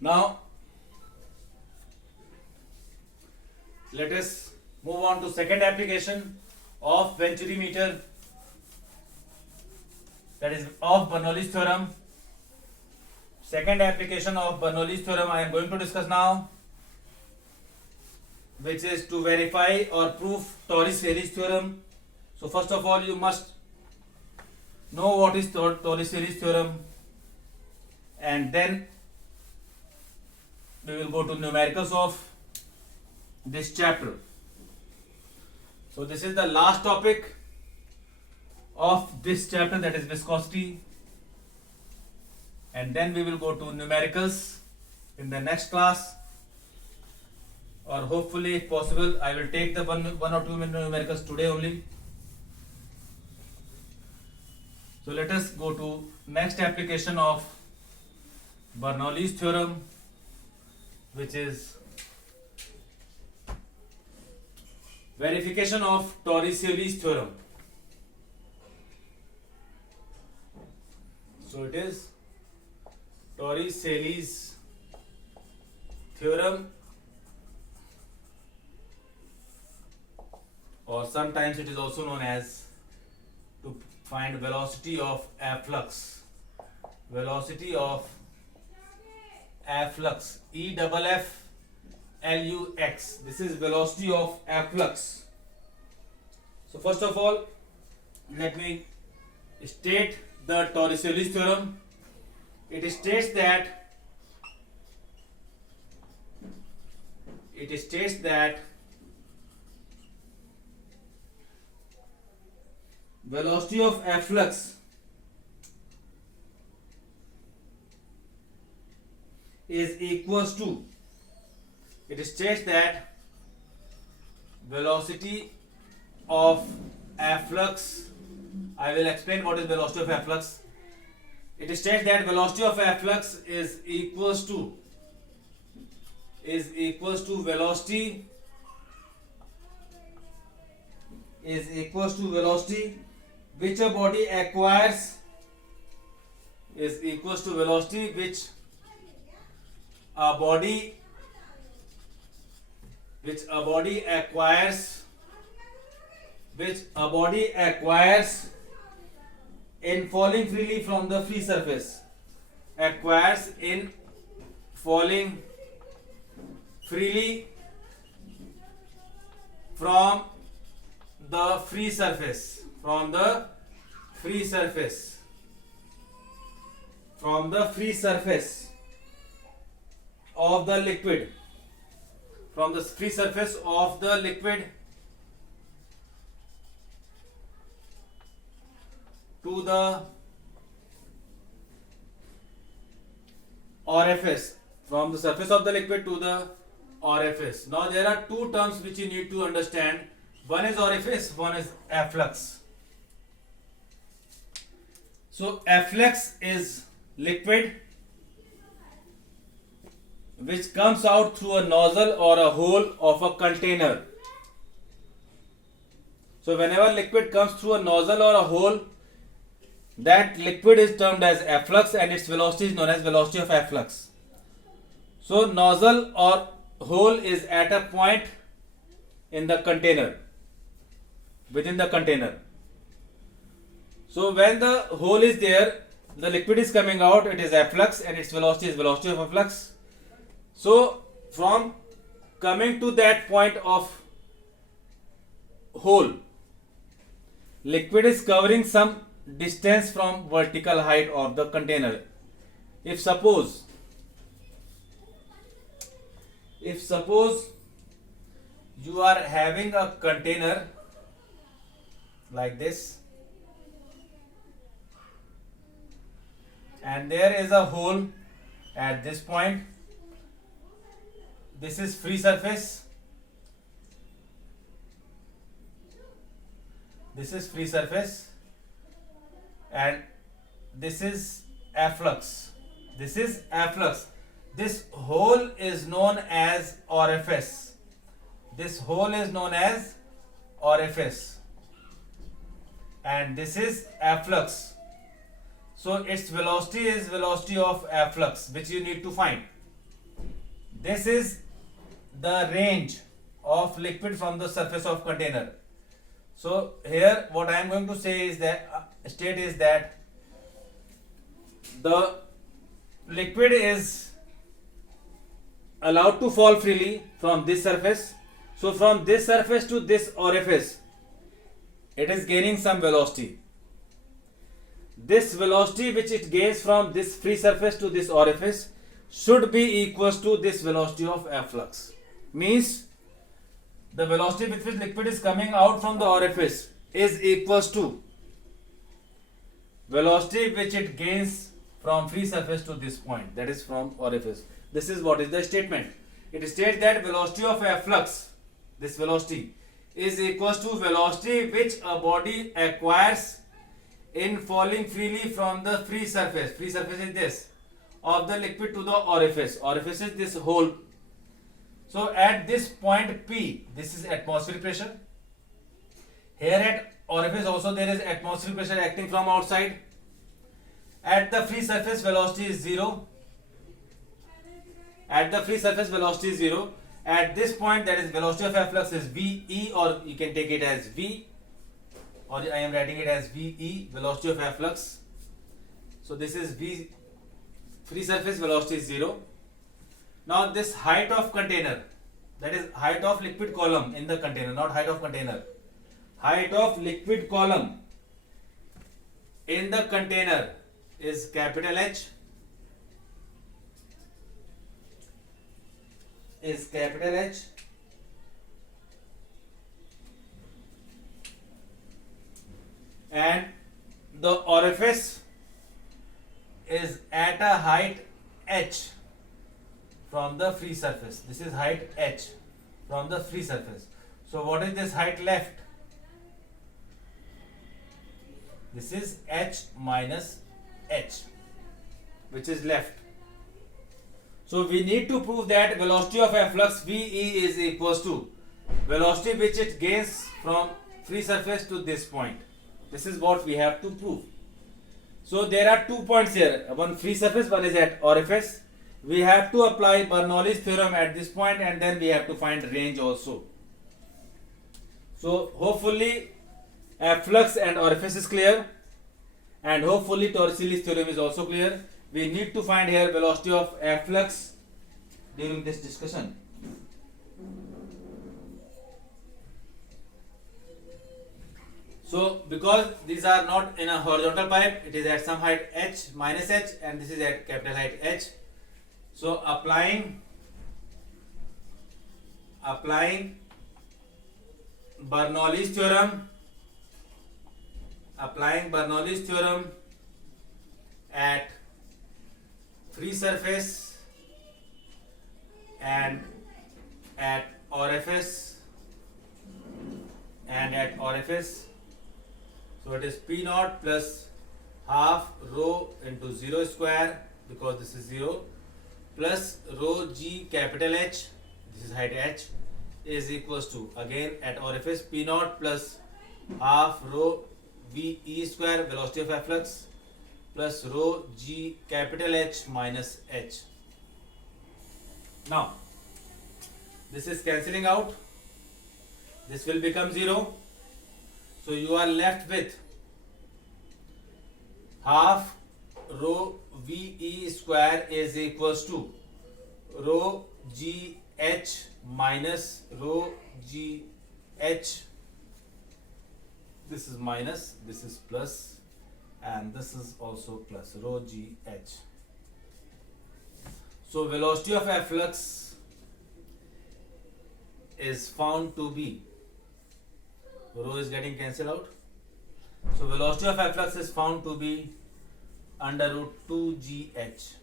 Now let us move on to second application of Venturi meter, that is of Bernoulli's theorem. Second application of Bernoulli's theorem I am going to discuss now, which is to verify or prove Torricelli's theorem. So first of all, you must know what is Torricelli's theorem, and then we will go to numericals of this chapter. So this is the last topic of this chapter, that is viscosity, and then we will go to numericals in the next class, or hopefully if possible I will take the one or two numericals today only. So let us go to next application of Bernoulli's theorem, which is verification of Torricelli's theorem. So it is Torricelli's theorem, or sometimes it is also known as to find velocity of efflux. Velocity of efflux, EFFLUX. This is velocity of efflux. So first of all, let me state the Torricelli's theorem. It states that velocity of efflux is equals to, it states that velocity of efflux, I will explain what is velocity of efflux. It states that velocity of efflux is equals to velocity which a body acquires, is equals to velocity which a body acquires in falling freely from the free surface, acquires in falling freely from the free surface, of the liquid, from the free surface of the liquid to the orifice, from the surface of the liquid to the orifice. Now there are two terms which you need to understand. One is orifice, one is efflux. So efflux is liquid which comes out through a nozzle or a hole of a container. So whenever liquid comes through a nozzle or a hole, that liquid is termed as efflux and its velocity is known as velocity of efflux. So nozzle or hole is at a point in the container, within the container. So when the hole is there, the liquid is coming out, it is efflux and its velocity is velocity of efflux. So from coming to that point of hole, liquid is covering some distance from vertical height of the container. If suppose you are having a container like this, and there is a hole at this point, this is free surface, and this is efflux. This hole is known as orifice. And this is efflux. So its velocity is velocity of efflux, which you need to find. this is the range of liquid from the surface of container. So here what I am going to say is that state is that the liquid is allowed to fall freely from this surface. So from this surface to this orifice, it is gaining some velocity. This velocity which it gains from this free surface to this orifice should be equals to this velocity of efflux. Means the velocity with which liquid is coming out from the orifice is equals to velocity which it gains from free surface to this point, that is from orifice. This is what is the statement. It states that velocity of efflux, this velocity, is equals to velocity which a body acquires in falling freely from the free surface. Free surface is this, of the liquid to the orifice. Orifice is this hole. So at this point P, this is atmospheric pressure. Here at orifice also there is atmospheric pressure acting from outside. At the free surface velocity is 0. At the free surface velocity is 0. At this point, that is velocity of efflux is VE, or you can take it as V, or I am writing it as VE, velocity of efflux. So this is V, free surface velocity is 0. Now this height of container, that is height of liquid column in the container, not height of container. Height of liquid column in the container is capital H, and the orifice is at a height h from the free surface. This is height h from the free surface. So what is this height left? This is h minus h, which is left. So we need to prove that velocity of efflux VE is equals to velocity which it gains from free surface to this point. This is what we have to prove. So there are 2 points here, one free surface, one is at orifice. We have to apply Bernoulli's theorem at this point, and then we have to find range also. So hopefully efflux and orifice is clear, and hopefully Torricelli's theorem is also clear. We need to find here velocity of efflux during this discussion. So because these are not in a horizontal pipe, it is at some height h minus h, and this is at capital height h. So applying Bernoulli's theorem, at free surface and at orifice so it is P naught plus half rho into 0 square, because this is 0, plus rho g capital H, this is height h, is equals to, again at orifice, P naught plus half rho v e square, velocity of efflux, plus rho g capital H minus h. Now this is cancelling out, this will become 0. So you are left with half rho v e square is equals to rho g h minus rho g h. This is minus, this is plus, and this is also plus, rho g h. So velocity of efflux is found to be, rho is getting cancelled out. So velocity of efflux is found to be under root 2gh.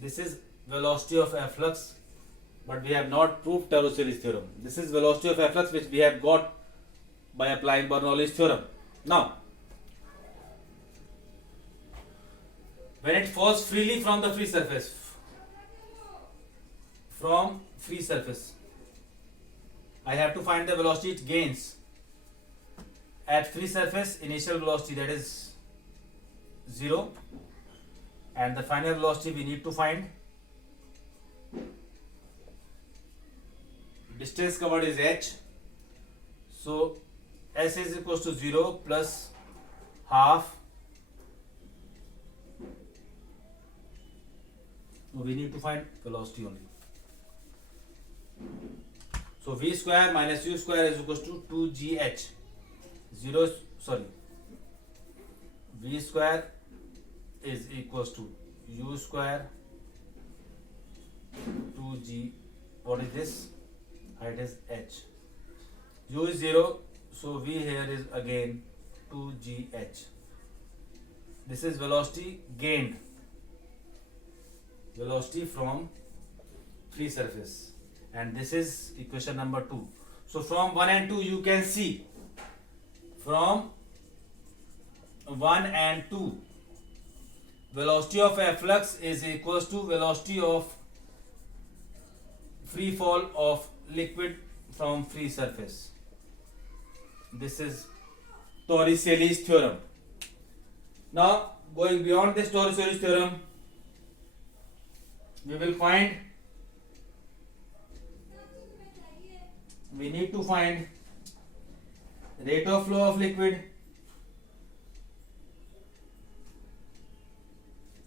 This is velocity of efflux, but we have not proved Torricelli's theorem. This is velocity of efflux which we have got by applying Bernoulli's theorem. Now, when it falls freely from the free surface, I have to find the velocity it gains. At free surface, initial velocity, that is 0. and the final velocity we need to find. Distance covered is h, so s is equals to 0 plus half. We need to find velocity only. So v square minus u square is equals to 2gh. V square is equals to u square 2g. What is this? Height is h. U is 0, so v here is again 2gh. This is velocity gained. Velocity from free surface, and this is equation number 2. So from 1 and 2 you can see, from 1 and 2 velocity of efflux is equals to velocity of free fall of liquid from free surface. This is Torricelli's theorem. Now going beyond this Torricelli's theorem, we need to find rate of flow of liquid.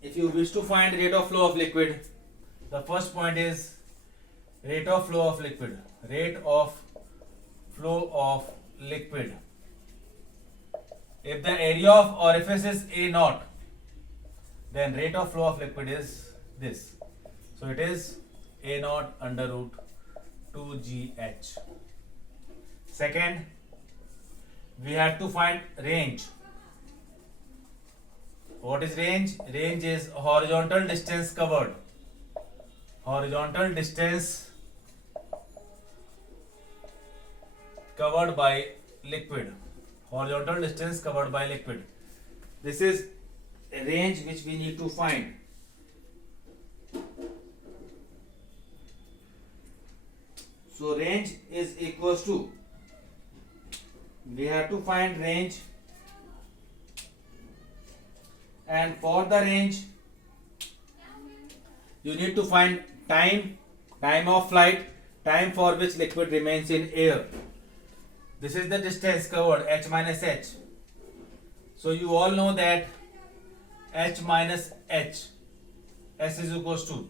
If you wish to find rate of flow of liquid, the first point is rate of flow of liquid. Rate of flow of liquid. If the area of orifice is A naught, then rate of flow of liquid is this. So it is A naught under root 2gh. Second, we have to find range. What is range? Range is horizontal distance covered. Horizontal distance covered by liquid. Horizontal distance covered by liquid. This is a range which we need to find. So range is equals to, we have to find range, and for the range you need to find time of flight, time for which liquid remains in air. This is the distance covered, h minus h. So you all know that h minus h, s is equals to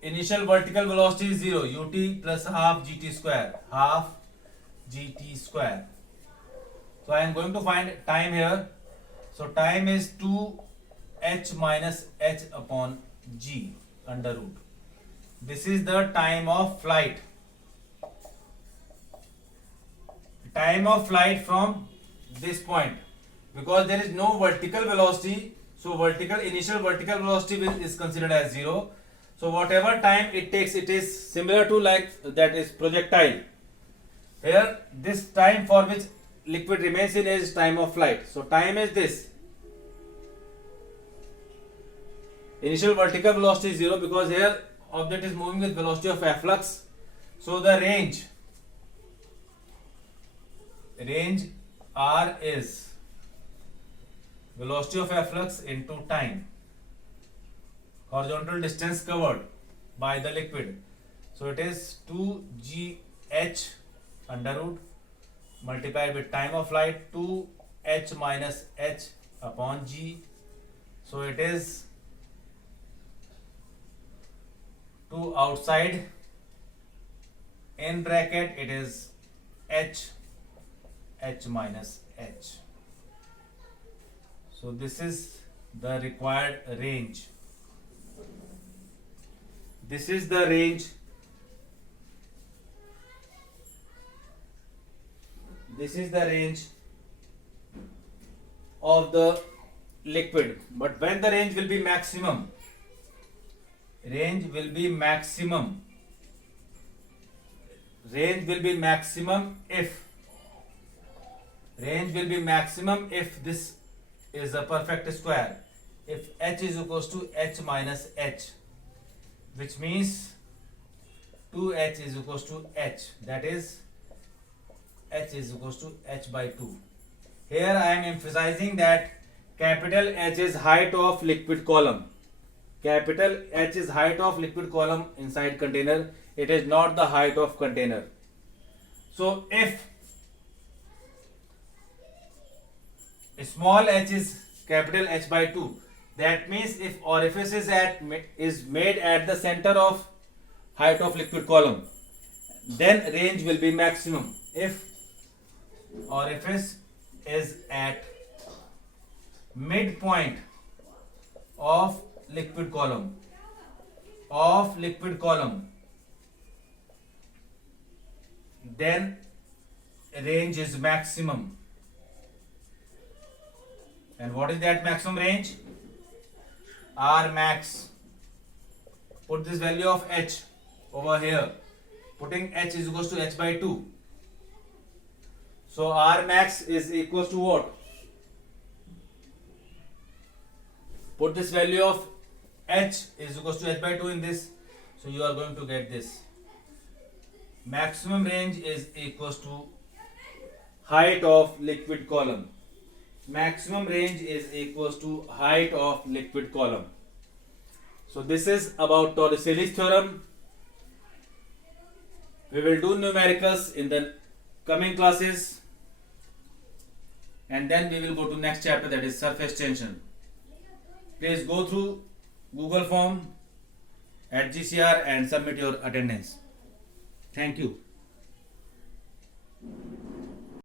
initial vertical velocity is 0, ut plus half gt square, half gt square. So I am going to find time here. So time is 2h minus h upon g under root. This is the time of flight. Time of flight from this point, because there is no vertical velocity, so initial vertical velocity is considered as 0. So whatever time it takes, it is similar to like that is projectile. Here this time for which liquid remains in is time of flight. So time is this. Initial vertical velocity is 0 because here object is moving with velocity of efflux. So the range r is velocity of efflux into time, horizontal distance covered by the liquid. So it is 2gh under root multiplied with time of flight 2h minus h upon g. So it is 2 outside, in bracket it is h minus h. So this is the required range. This is the range. This is the range of the liquid. But when the range will be maximum, range will be maximum if this is a perfect square, if h is equals to h minus h, which means 2h is equals to h, that is h is equals to h by 2. Here I am emphasizing that capital H is height of liquid column. Capital H is height of liquid column inside container. It is not the height of container. So if small h is capital H by 2, that means if orifice is made at the center of height of liquid column, then range will be maximum. If orifice is at midpoint of liquid column, then range is maximum. And what is that maximum range? R max. Put this value of h over here. Putting h is equals to h by 2. So R max is equals to what? Put this value of h is equals to h by 2 in this. So you are going to get this. Maximum range is equals to height of liquid column. Maximum range is equals to height of liquid column. So this is about Torricelli's theorem. We will do numericals in the coming classes, and then we will go to next chapter, that is surface tension. Please go through Google form at GCR and submit your attendance. Thank you.